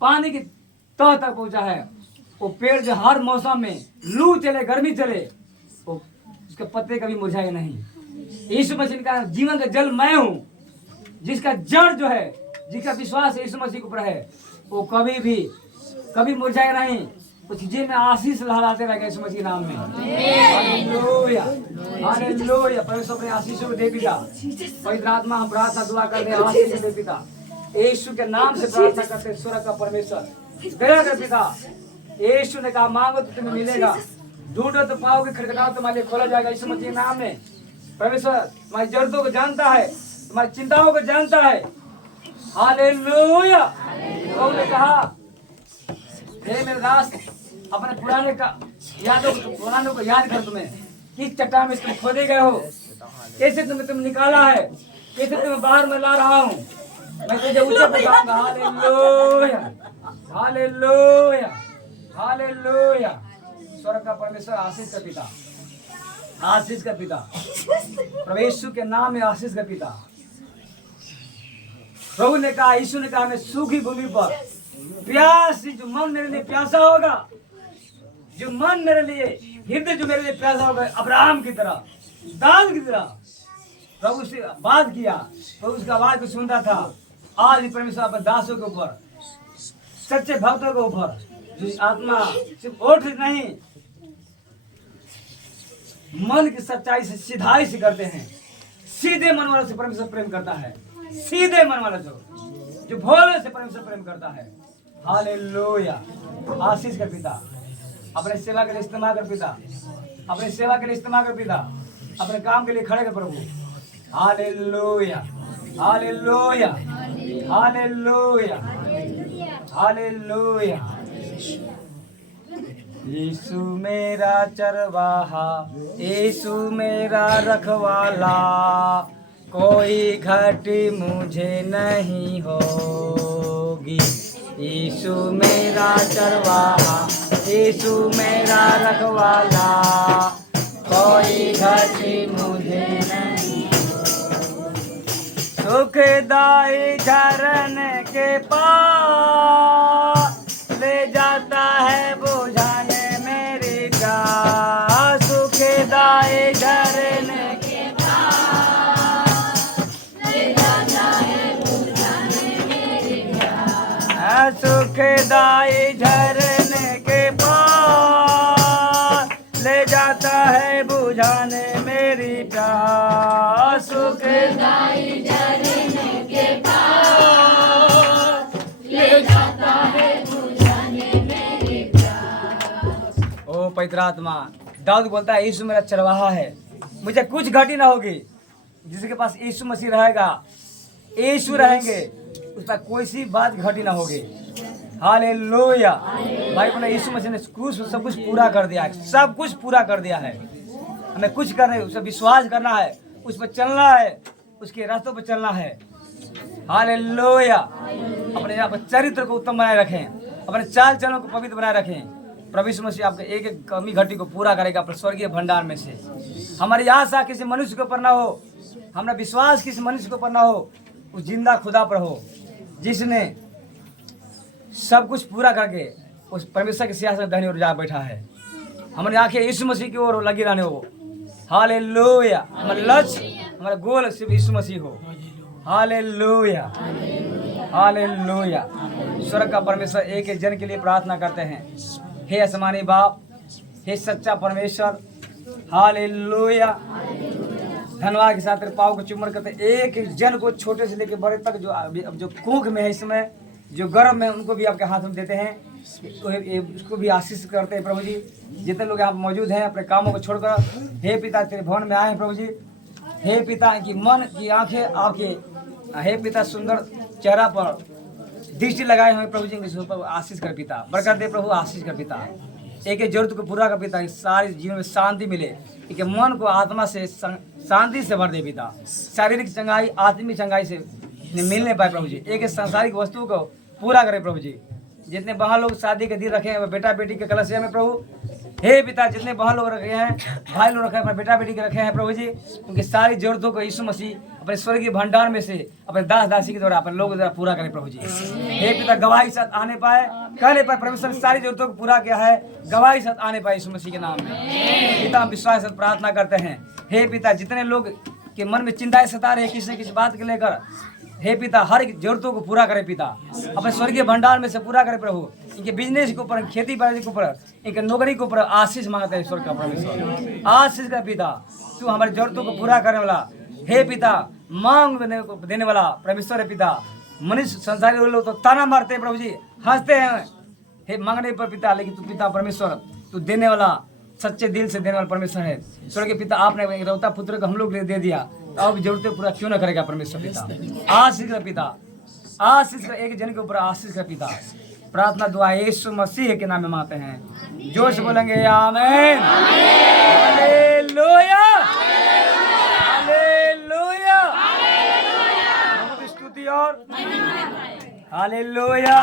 पानी की तह तक पहुंचा है। वो पेड़ जो हर मौसम में लू चले गर्मी चले, वो उसके पत्ते कभी मुरझाए नहीं। यीशु मसीह का जीवन का जल मैं हूँ, जिसका जड़ जो है, जिसका विश्वास यीशु मसीह के ऊपर है, वो कभी मुरझाए नहीं। उस जी में आशीष लहराते रहेगा यीशु मसीह के नाम में। Hallelujah, hallelujah. परमेश्वर अपने आशीषों को दे पिता। पवित्र आत्मा हम प्रार्थना दुआ करते हैं, आशीष दे पिता। यीशु के नाम से प्रार्थना करते हैं, स्वर्ग का परमेश्वर दया कर पिता। यीशु ने कहा, मांगो तो तुम्हें मिलेगा, ढूंढो तो पाओगे, खटखटाओ तो तुम्हारे लिए खोला जाएगा। यीशु मसीह के नाम में परमेश्वर तुम्हारी जरूरतों को जानता है, तुम्हारी चिंताओं को जानता है। हालेलुया। प्रभु ने कहा, हे मेरे दास, अपने पुराने पुरानों को याद कर, तुम्हें किस चट्टान में तुम खोदे गए हो, कैसे तुम निकाला है, कैसे तुम्हें बाहर में ला रहा हूँ, मैं तुझे ऊंचा पहुंचाऊंगा। Hallelujah, hallelujah, hallelujah. स्वर्ग का परमेश्वर आशीष का पिता, आशीष का पिता, प्रभु यीशु के नाम में आशीष का पिता। प्रभु ने कहा, यीशु ने कहा, मैं सूखी भूमि पर प्यासी, जो मन मेरे लिए प्यासा होगा, जो मन मेरे लिए, हृदय जो मेरे लिए प्यासा होगा, अब्राहम की तरह, दाऊद की तरह। प्रभु से बात किया, प्रभु उसकी आवाज को सुनता था। आज भी परमेश्वर अपने दासों के ऊपर, सच्चे भक्तों के ऊपर, जो आत्मा सिर्फ ओठ नहीं, मन की सच्चाई से, सीधाई से करते हैं, सीधे मन वालों से परमेश्वर प्रेम करता है। सीधे मन वाला जो भोले से परमेश्वर प्रेम करता है। हालेलुया। आशीष कर पिता, अपने सेवा के लिए इस्तेमाल कर पिता, अपने सेवा के लिए इस्तेमाल कर पिता, अपने काम के लिए खड़े कर प्रभु। Hallelujah, hallelujah, hallelujah, hallelujah. Yeshu मेरा चरवाहा, यीशु मेरा रखवाला, कोई घटी मुझे नहीं होगी। यीशु मेरा चरवाहा, यीशु मेरा रखवाला, कोई घटी मुझे नहीं होगी। सुखदाई झरने के पास ले जाता है बुझाने मेरी प्यास। सुखदाई झरने सुखदाई झरने के पास ले जाता है बुझाने मेरी प्यास। सुखदाई झरने के पास ले जाता है बुझाने मेरी प्यास। ओ पवित्र आत्मा, दाऊद बोलता है, यीशु मेरा चरवाहा है, मुझे कुछ घटी ना होगी। जिसके पास यीशु मसीह रहेगा, यीशु रहेंगे, उस पर कोई सी बात घटी ना होगी। हालेलुया। भाई बोला, यीशु मसीह ने सब कुछ पूरा कर दिया है, सब कुछ पूरा कर दिया है। हमें कुछ करना है, उस पर विश्वास करना है, उस पर चलना है, उसके रास्तों पर चलना है। हालेलुया। अपने यहाँ पर चरित्र को उत्तम बनाए रखें, अपने चाल चलन को पवित्र बनाए रखें। प्रभु यीशु मसीह आपके एक एक कमी घटी को पूरा करेगा अपने स्वर्गीय भंडार में से। हमारी आशा किसी मनुष्य के ऊपर ना हो, हमारा विश्वास किसी मनुष्य के ऊपर ना हो, उस जिंदा खुदा पर हो, जिसने सब कुछ पूरा करके उस परमेश्वर के सिंहासन में दाहिनी ओर जा बैठा है। हमारी आंखें यीशु मसीह की ओर लगी रहने हो। हालेलुया। हमारा लक्ष्य, हमारा गोल सिर्फ यीशु मसीह हो। Hallelujah, hallelujah. स्वर्ग का परमेश्वर एक एक जन के लिए प्रार्थना करते हैं। हे आसमानी बाप, हे सच्चा परमेश्वर, हालेलुया। धन्यवाद के साथ तेरे पाँव को चुम्बन करते, एक एक जन को, छोटे से लेकर बड़े तक, जो कुंभ में है, इसमें जो गर्भ में उनको भी आपके हाथ में देते हैं, उसको भी आशीष करते हैं प्रभु जी। जितने लोग यहाँ मौजूद हैं अपने कामों को छोड़कर हे पिता तेरे भवन में आए हैं प्रभु जी। हे पिता इनकी मन की आंखें आपके, हे पिता सुंदर चेहरा पर दृष्टि लगाए हुए प्रभु जी, इनके ऊपर आशीष कर पिता, बरकत दे प्रभु, आशीष कर पिता। एक एक जरूरत को पूरा कर पिता, इस सारे जीवन में शांति मिले, इनके मन को आत्मा से शांति से भर दे पिता। शारीरिक चंगाई आत्मिक चंगाई से मिलने पाए प्रभु जी। एक एक सांसारिक वस्तु को पूरा करे प्रभु जी। जितने वहाँ लोग शादी के दिन रखे हैं बेटा बेटी के कलश में प्रभु, हे पिता जितने वहाँ लोग रखे हैं, भाई लोग रखे हैं, अपने बेटा बेटी के रखे हैं प्रभु जी, उनकी सारी जरूरतों को यीशु मसीह अपने स्वर्गीय भंडार में से अपने दास दासी के द्वारा अपने लोग द्वारा पूरा करें प्रभु जी। हे पिता गवाही साथ आने पाए, कहने पाए परमेश्वर ने सारी जरूरतों को पूरा किया है, गवाही साथ आने पाए यीशु मसीह के नाम में। पिता हम विश्वास से प्रार्थना करते हैं। हे पिता जितने लोग के मन में चिंताएं सता रहे किसी न किसी बात के लेकर, हे पिता हर एक जरूरतों को पूरा करे पिता, अपने स्वर्गीय भंडार में से पूरा करे प्रभु। इनके बिजनेस के ऊपर, खेती बाड़ी के ऊपर, इनके नौकरी के ऊपर आशीष मांगते हैं ईश्वर का परमेश्वर। आशीष का पिता तू हमारी जरूरतों को पूरा करने वाला, हे पिता मांग देने वाला परमेश्वर है पिता। मनुष्य संसारी लोग तो ताना मारते हैं प्रभु जी, हंसते हैं हे मांगने पर पिता, लेकिन तू पिता परमेश्वर तू देने वाला, सच्चे दिल से देने वाला परमेश्वर है। स्वर्गीय पिता आपने रौता पुत्र को हम लोग दे दिया, तो अब जरूरतें पूरा क्यों ना करेगा परमेश्वर पिता। आशीष का पिता, आशीष का एक जन के ऊपर आशीष का पिता। प्रार्थना दुआ यीशु मसीह के नाम में मांगते हैं, जोर से बोलेंगे आमीन। हालेलुया हालेलुया, प्रभु की स्तुति और हालेलुया।